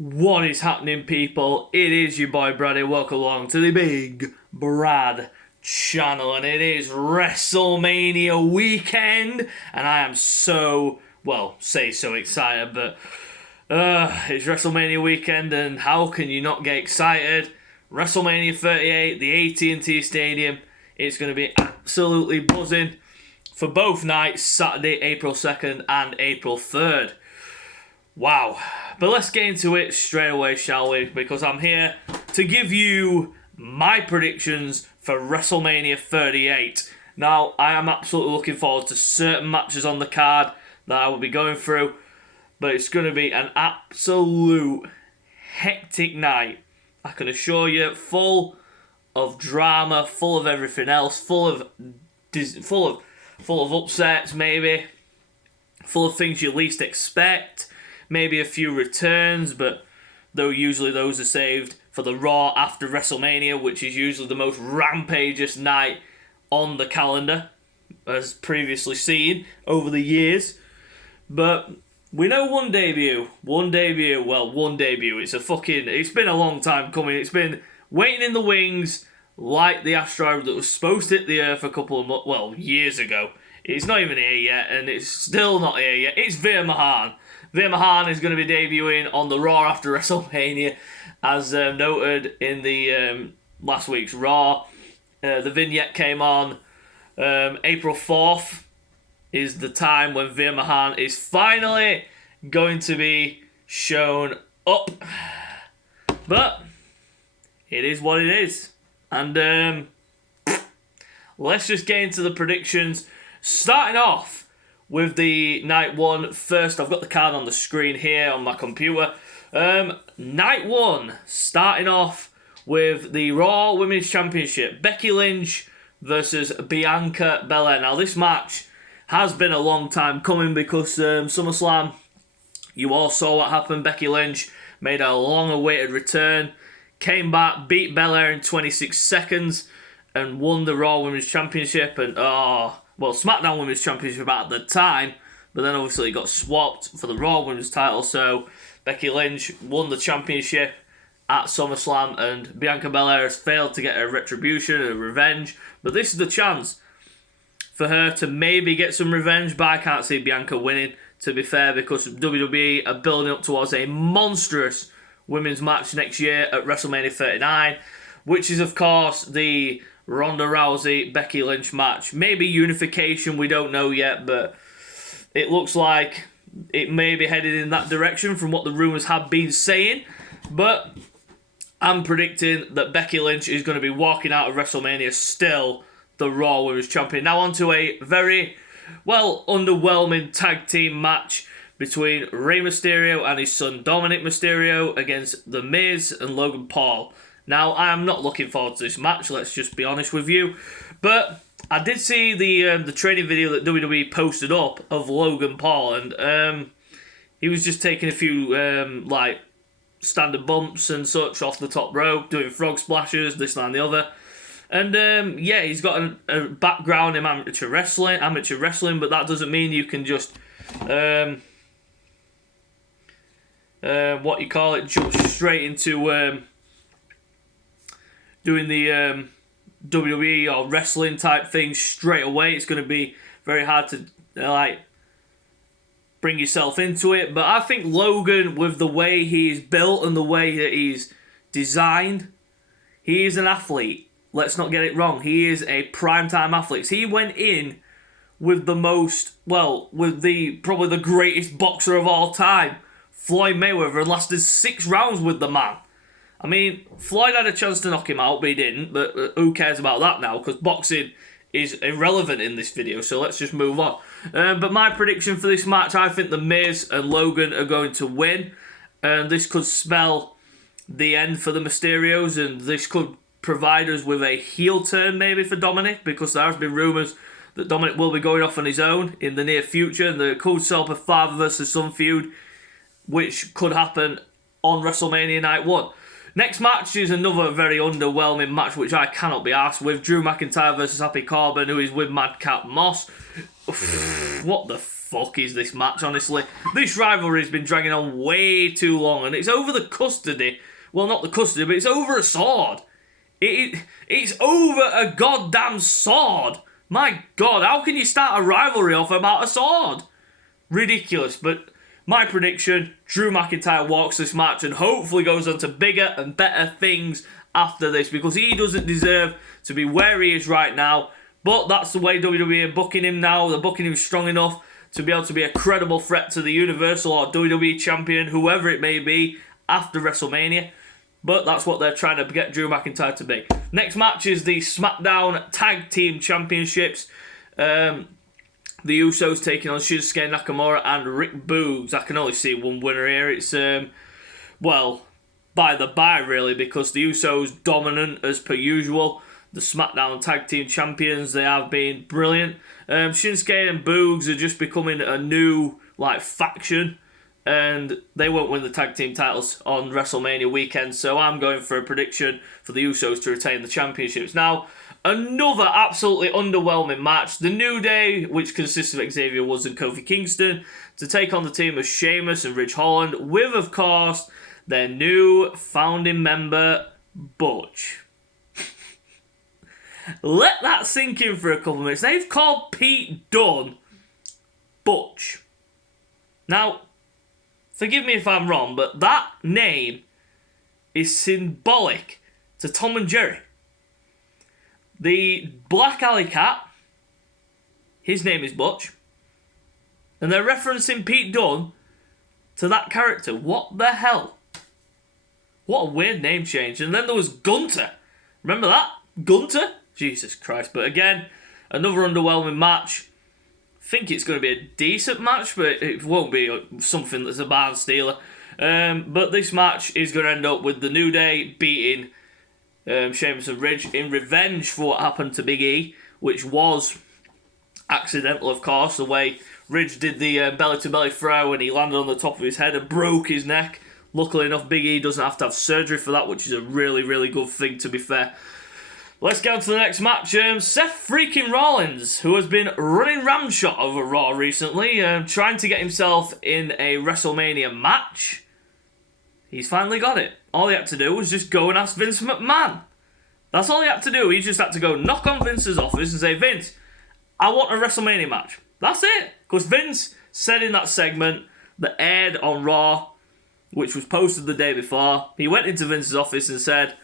What is happening, people? It is your boy Brad. Welcome along to the Big Brad channel, and it is WrestleMania weekend, and I am so excited, but it's WrestleMania weekend, and how can you not get excited? WrestleMania 38, the AT&T Stadium, it's going to be absolutely buzzing for both nights, Saturday, April 2nd and April 3rd. Wow. But let's get into it straight away, shall we? Because I'm here to give you my predictions for WrestleMania 38. Now, I am absolutely looking forward to certain matches on the card that I will be going through, but it's going to be an absolute hectic night. I can assure you, full of drama, full of everything else, full of upsets, maybe, full of things you least expect. Maybe a few returns, but though usually those are saved for the Raw after WrestleMania, which is usually the most rampageous night on the calendar, as previously seen over the years. But we know one debut. It's been a long time coming. It's been waiting in the wings, like the asteroid that was supposed to hit the Earth a couple of years ago. It's not even here yet, and it's still not here yet. It's Veer Mahaan. Veer Mahaan is going to be debuting on the Raw after WrestleMania, as noted in the last week's Raw. The vignette came on April 4th is the time when Veer Mahaan is finally going to be shown up. But it is what it is. And let's just get into the predictions. Starting off with the night one first, I've got the card on the screen here on my computer. Night one, starting off with the Raw Women's Championship, Becky Lynch versus Bianca Belair. Now, this match has been a long time coming because SummerSlam, you all saw what happened. Becky Lynch made a long-awaited return, came back, beat Belair in 26 seconds, and won the Raw Women's Championship. And SmackDown Women's Championship at the time, but then obviously it got swapped for the Raw Women's title, so Becky Lynch won the championship at SummerSlam, and Bianca Belair has failed to get her retribution, her revenge, but this is the chance for her to maybe get some revenge, but I can't see Bianca winning, to be fair, because WWE are building up towards a monstrous women's match next year at WrestleMania 39, which is, of course, the Ronda Rousey, Becky Lynch match. Maybe unification, we don't know yet, but it looks like it may be headed in that direction from what the rumours have been saying. But I'm predicting that Becky Lynch is going to be walking out of WrestleMania still the Raw Women's Champion. Now on to a very, underwhelming tag team match between Rey Mysterio and his son Dominic Mysterio against The Miz and Logan Paul. Now, I am not looking forward to this match, let's just be honest with you. But I did see the training video that WWE posted up of Logan Paul, and he was just taking a few standard bumps and such off the top rope, doing frog splashes, this and the other. And he's got a background in amateur wrestling, but that doesn't mean you can just jump straight into doing the WWE or wrestling type thing straight away. It's going to be very hard to bring yourself into it. But I think Logan, with the way he's built and the way that he's designed, he is an athlete. Let's not get it wrong. He is a primetime athlete. He went in with probably the greatest boxer of all time, Floyd Mayweather, and lasted 6 rounds with the man. I mean, Floyd had a chance to knock him out, but he didn't. But who cares about that now? Because boxing is irrelevant in this video, so let's just move on. But my prediction for this match, I think The Miz and Logan are going to win. And this could spell the end for the Mysterios, and this could provide us with a heel turn maybe for Dominic, because there has been rumours that Dominic will be going off on his own in the near future, and there could set up a father versus son feud, which could happen on WrestleMania Night 1. Next match is another very underwhelming match, which I cannot be arsed with. Drew McIntyre versus Happy Corbin, who is with Madcap Moss. What the fuck is this match, honestly? This rivalry has been dragging on way too long, and it's over the custody. Well, not the custody, but it's over a sword. It's over a goddamn sword. My God, how can you start a rivalry off about a sword? Ridiculous, but my prediction, Drew McIntyre walks this match and hopefully goes on to bigger and better things after this, because he doesn't deserve to be where he is right now. But that's the way WWE are booking him now. They're booking him strong enough to be able to be a credible threat to the Universal or WWE Champion, whoever it may be, after WrestleMania. But that's what they're trying to get Drew McIntyre to be. Next match is the SmackDown Tag Team Championships. The Usos taking on Shinsuke Nakamura and Rick Boogs. I can only see one winner here. It's, well, by the by, really, because the Usos dominant as per usual. The SmackDown Tag Team Champions, they have been brilliant. Shinsuke and Boogs are just becoming a new, faction. And they won't win the tag team titles on WrestleMania weekend. So I'm going for a prediction for the Usos to retain the championships. Now, another absolutely underwhelming match. The New Day, which consists of Xavier Woods and Kofi Kingston, to take on the team of Sheamus and Ridge Holland, with, of course, their new founding member, Butch. Let that sink in for a couple of minutes. They've called Pete Dunne Butch. Now, forgive me if I'm wrong, but that name is symbolic to Tom and Jerry. The Black Alley Cat, his name is Butch, and they're referencing Pete Dunne to that character. What the hell? What a weird name change. And then there was Gunter. Remember that? Gunter? Jesus Christ. But again, another underwhelming match. I think it's going to be a decent match, but it won't be something that's a barn stealer. But this match is going to end up with the New Day beating Sheamus and Ridge in revenge for what happened to Big E, which was accidental, of course, the way Ridge did the belly-to-belly throw and he landed on the top of his head and broke his neck. Luckily enough, Big E doesn't have to have surgery for that, which is a really, really good thing, to be fair. Let's get on to the next match. Seth freaking Rollins, who has been running ramshot over Raw recently, trying to get himself in a WrestleMania match. He's finally got it. All he had to do was just go and ask Vince McMahon. That's all he had to do. He just had to go knock on Vince's office and say, Vince, I want a WrestleMania match. That's it. Because Vince said in that segment that aired on Raw, which was posted the day before, he went into Vince's office and said,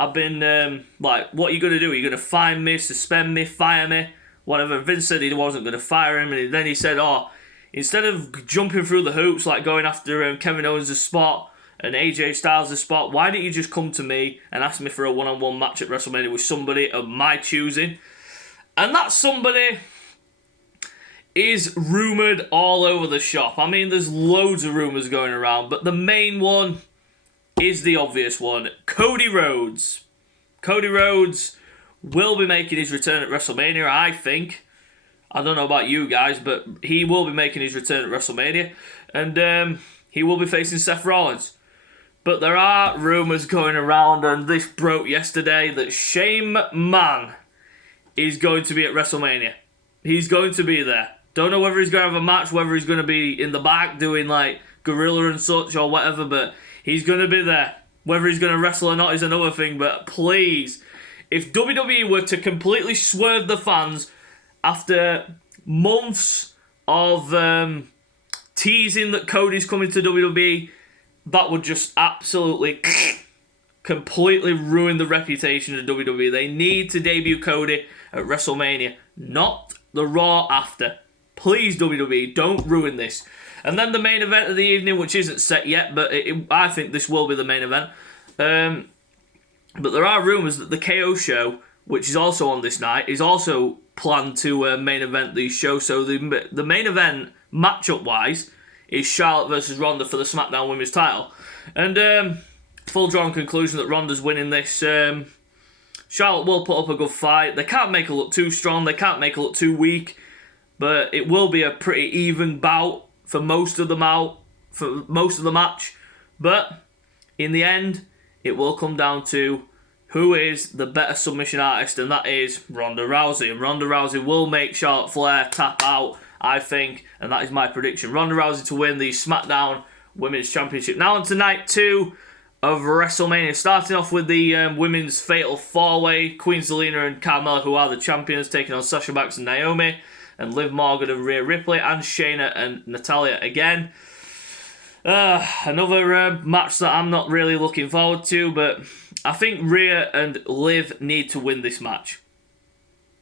I've been, what are you going to do? Are you going to fine me, suspend me, fire me? Whatever. Vince said he wasn't going to fire him, and then he said, instead of jumping through the hoops, like going after Kevin Owens' spot and AJ Styles' spot, why didn't you just come to me and ask me for a one-on-one match at WrestleMania with somebody of my choosing? And that somebody is rumoured all over the shop. I mean, there's loads of rumours going around, but the main one is the obvious one. Cody Rhodes. Cody Rhodes will be making his return at WrestleMania, I think. I don't know about you guys, but he will be making his return at WrestleMania. And he will be facing Seth Rollins. But there are rumours going around, and this broke yesterday, that Shane McMahon is going to be at WrestleMania. He's going to be there. Don't know whether he's going to have a match, whether he's going to be in the back doing gorilla and such or whatever, but he's going to be there. Whether he's going to wrestle or not is another thing, but please, if WWE were to completely swerve the fans after months of teasing that Cody's coming to WWE, that would just absolutely completely ruin the reputation of WWE. They need to debut Cody at WrestleMania, not the Raw after. Please, WWE, don't ruin this. And then the main event of the evening, which isn't set yet, but I think this will be the main event. But there are rumours that the KO show, which is also on this night, is also planned to main event the show. So the main event, matchup-wise, is Charlotte versus Ronda for the SmackDown Women's title. And full drawn conclusion that Ronda's winning this. Charlotte will put up a good fight. They can't make her look too strong. They can't make her look too weak. But it will be a pretty even bout for most of the match. But in the end, it will come down to who is the better submission artist, and that is Ronda Rousey. And Ronda Rousey will make Charlotte Flair tap out I think, and that is my prediction, Ronda Rousey to win the SmackDown Women's Championship. Now on to night 2 of WrestleMania, starting off with the Women's Fatal 4-Way, Queen Zelina and Carmella, who are the champions, taking on Sasha Banks and Naomi, and Liv Morgan and Rhea Ripley, and Shayna and Natalya again. Another match that I'm not really looking forward to, but I think Rhea and Liv need to win this match.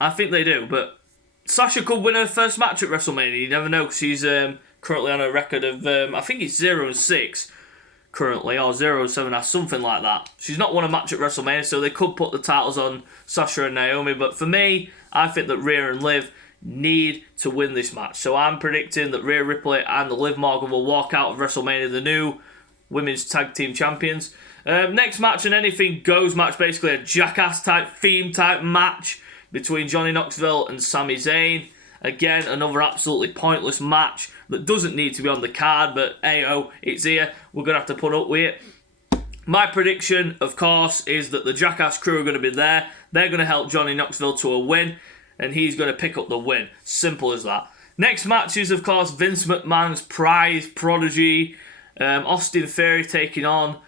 I think they do, but Sasha could win her first match at WrestleMania. You never know, because she's currently on a record of, I think it's 0-6 currently, or 0-7, or something like that. She's not won a match at WrestleMania, so they could put the titles on Sasha and Naomi, but for me, I think that Rhea and Liv need to win this match. So I'm predicting that Rhea Ripley and Liv Morgan will walk out of WrestleMania the new Women's Tag Team Champions. Next match, an anything goes match, basically a Jackass type theme type match between Johnny Knoxville and Sami Zayn. Again, another absolutely pointless match that doesn't need to be on the card, but ayo, it's here. We're going to have to put up with it. My prediction, of course, is that the Jackass crew are going to be there. They're going to help Johnny Knoxville to a win, and he's going to pick up the win. Simple as that. Next match is, of course, Vince McMahon's prize prodigy, Austin Theory, taking on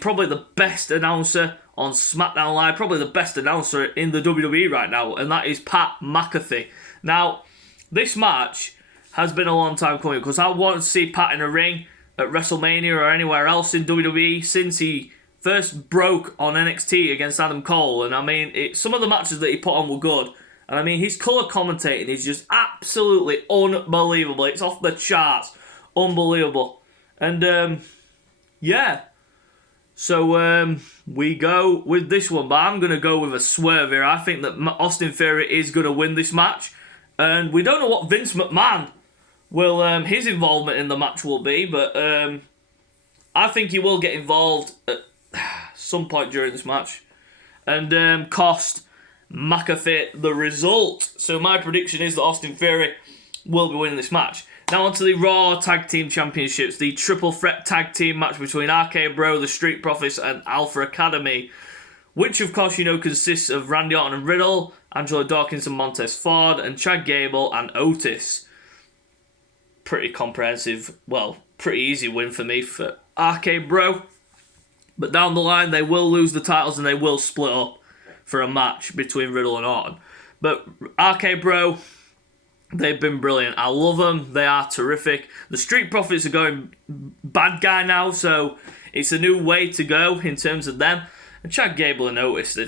probably the best announcer on SmackDown Live, probably the best announcer in the WWE right now, and that is Pat McAfee. Now, this match has been a long time coming, because I want to see Pat in a ring at WrestleMania or anywhere else in WWE since he first broke on NXT against Adam Cole. And I mean, some of the matches that he put on were good. And I mean, his colour commentating is just absolutely unbelievable. It's off the charts. Unbelievable. And, yeah. So, we go with this one. But I'm going to go with a swerve here. I think that Austin Theory is going to win this match. And we don't know what Vince McMahon his involvement in the match will be. But I think he will get involved at some point during this match. And cost McAfee the result. So my prediction is that Austin Theory will be winning this match. Now on to the Raw Tag Team Championships, the triple threat tag team match between RK Bro, the Street Profits, and Alpha Academy, which of course you know consists of Randy Orton and Riddle, Angelo Dawkins and Montez Ford, and Chad Gable and Otis. Pretty comprehensive, pretty easy win for me for RK Bro. But down the line they will lose the titles and they will split up for a match between Riddle and Orton. But RK Bro, they've been brilliant. I love them. They are terrific. The Street Profits are going bad guy now, so it's a new way to go in terms of them. And Chad Gable and Otis,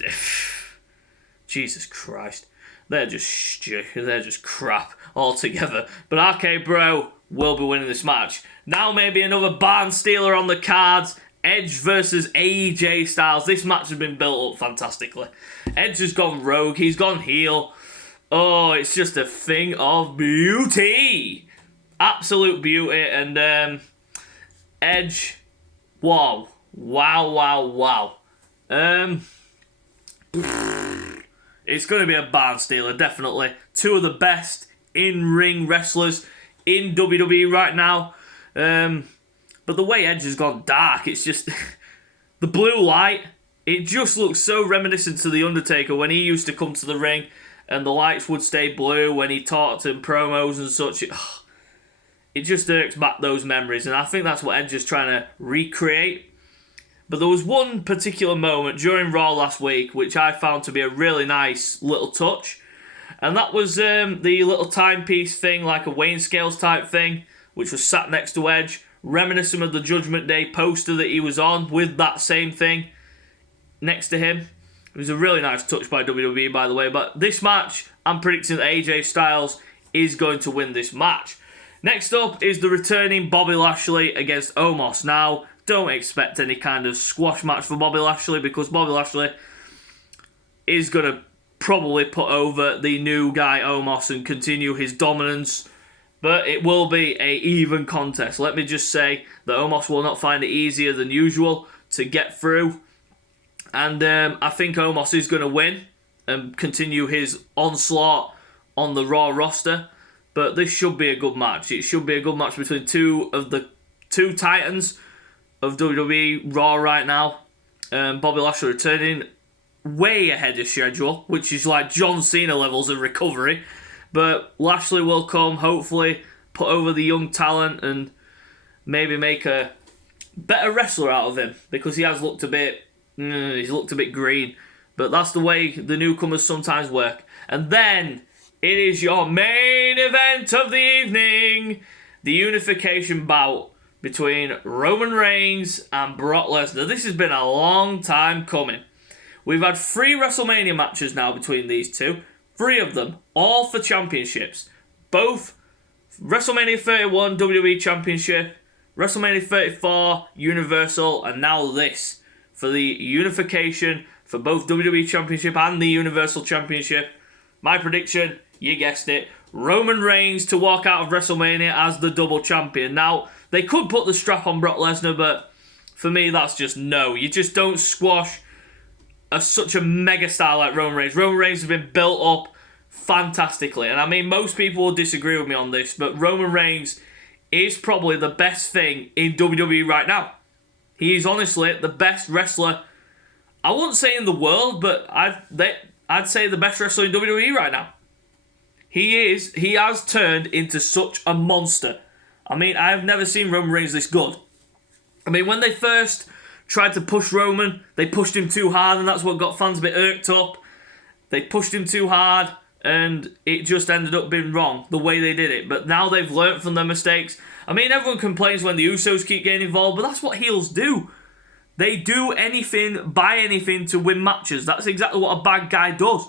Jesus Christ, they're just crap altogether. But RK Bro will be winning this match. Now maybe another barn stealer on the cards. Edge versus AJ Styles. This match has been built up fantastically. Edge has gone rogue. He's gone heel. Oh, it's just a thing of beauty. Absolute beauty. And Edge, wow. It's going to be a barn stealer, definitely. Two of the best in-ring wrestlers in WWE right now. But the way Edge has gone dark, it's just... the blue light, it just looks so reminiscent to The Undertaker when he used to come to the ring and the lights would stay blue when he talked in promos and such. It just irks back those memories, and I think that's what Edge is trying to recreate. But there was one particular moment during Raw last week which I found to be a really nice little touch, and that was the little timepiece thing, like a weighing scales type thing, which was sat next to Edge, reminiscent of the Judgment Day poster that he was on with that same thing next to him. It was a really nice touch by WWE, by the way. But this match, I'm predicting that AJ Styles is going to win this match. Next up is the returning Bobby Lashley against Omos. Now, don't expect any kind of squash match for Bobby Lashley, because Bobby Lashley is going to probably put over the new guy Omos and continue his dominance. But it will be an even contest. Let me just say that Omos will not find it easier than usual to get through. And I think Omos is going to win and continue his onslaught on the Raw roster. But this should be a good match. It should be a good match between two of the two titans of WWE Raw right now. Bobby Lashley returning way ahead of schedule, which is like John Cena levels of recovery. But Lashley will come, hopefully, put over the young talent and maybe make a better wrestler out of him, because he has looked a bit, he's looked a bit green. But that's the way the newcomers sometimes work. And then it is your main event of the evening, the unification bout between Roman Reigns and Brock Lesnar. This has been a long time coming. We've had 3 WrestleMania matches now between these two. 3 of them, all for championships. Both WrestleMania 31 WWE Championship, WrestleMania 34 Universal, and now this for the unification for both WWE Championship and the Universal Championship. My prediction, you guessed it, Roman Reigns to walk out of WrestleMania as the double champion. Now, they could put the strap on Brock Lesnar, but for me, that's just no. You just don't squash such a mega star like Roman Reigns. Roman Reigns has been built up fantastically. And I mean, most people will disagree with me on this, but Roman Reigns is probably the best thing in WWE right now. He is honestly the best wrestler, I wouldn't say in the world, but I'd say the best wrestler in WWE right now. He has turned into such a monster. I mean, I've never seen Roman Reigns this good. I mean, when they first tried to push Roman, they pushed him too hard, and that's what got fans a bit irked up. They pushed him too hard, and it just ended up being wrong, the way they did it. But now they've learnt from their mistakes. I mean, everyone complains when the Usos keep getting involved, but that's what heels do. They do anything, buy anything to win matches. That's exactly what a bad guy does.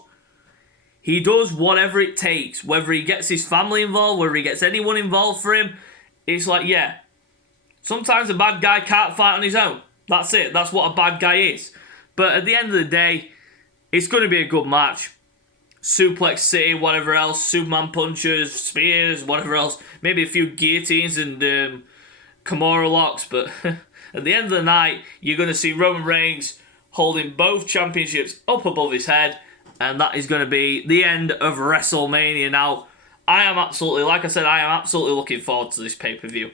He does whatever it takes, whether he gets his family involved, whether he gets anyone involved for him. It's like, yeah, sometimes a bad guy can't fight on his own. That's it. That's what a bad guy is. But at the end of the day, it's going to be a good match. Suplex City, whatever else, Superman punches, spears, whatever else. Maybe a few guillotines and Kimura locks. But at the end of the night, you're going to see Roman Reigns holding both championships up above his head. And that is going to be the end of WrestleMania. Now, I am absolutely looking forward to this pay-per-view.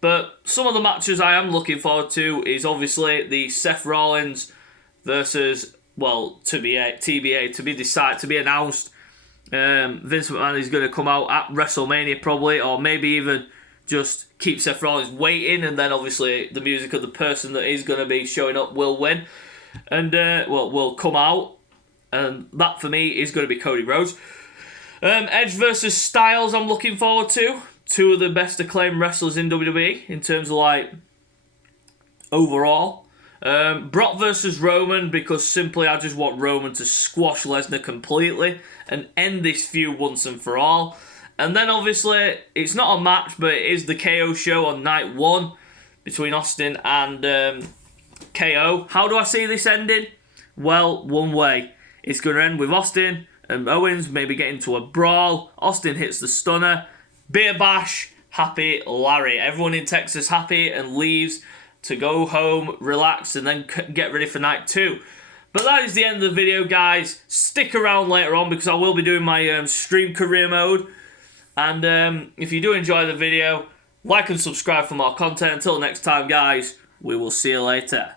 But some of the matches I am looking forward to is obviously the Seth Rollins versus, well, TBA, to be decided, to be announced. Vince McMahon is going to come out at WrestleMania probably, or maybe even just keep Seth Rollins waiting, and then obviously the music of the person that is going to be showing up will win. And, will come out. And that for me is going to be Cody Rhodes. Edge versus Styles I'm looking forward to. 2 of the best acclaimed wrestlers in WWE in terms of like overall. Brock versus Roman, because simply I just want Roman to squash Lesnar completely and end this feud once and for all. And then obviously it's not a match, but it is the KO show on night 1 between Austin and KO. How do I see this ending? Well, one way. It's going to end with Austin and Owens maybe get into a brawl. Austin hits the stunner. Beer bash. Happy Larry. Everyone in Texas happy and leaves to go home, relax, and then get ready for night 2. But that is the end of the video, guys. Stick around later on because I will be doing my stream career mode. And if you do enjoy the video, like and subscribe for more content. Until next time, guys, we will see you later.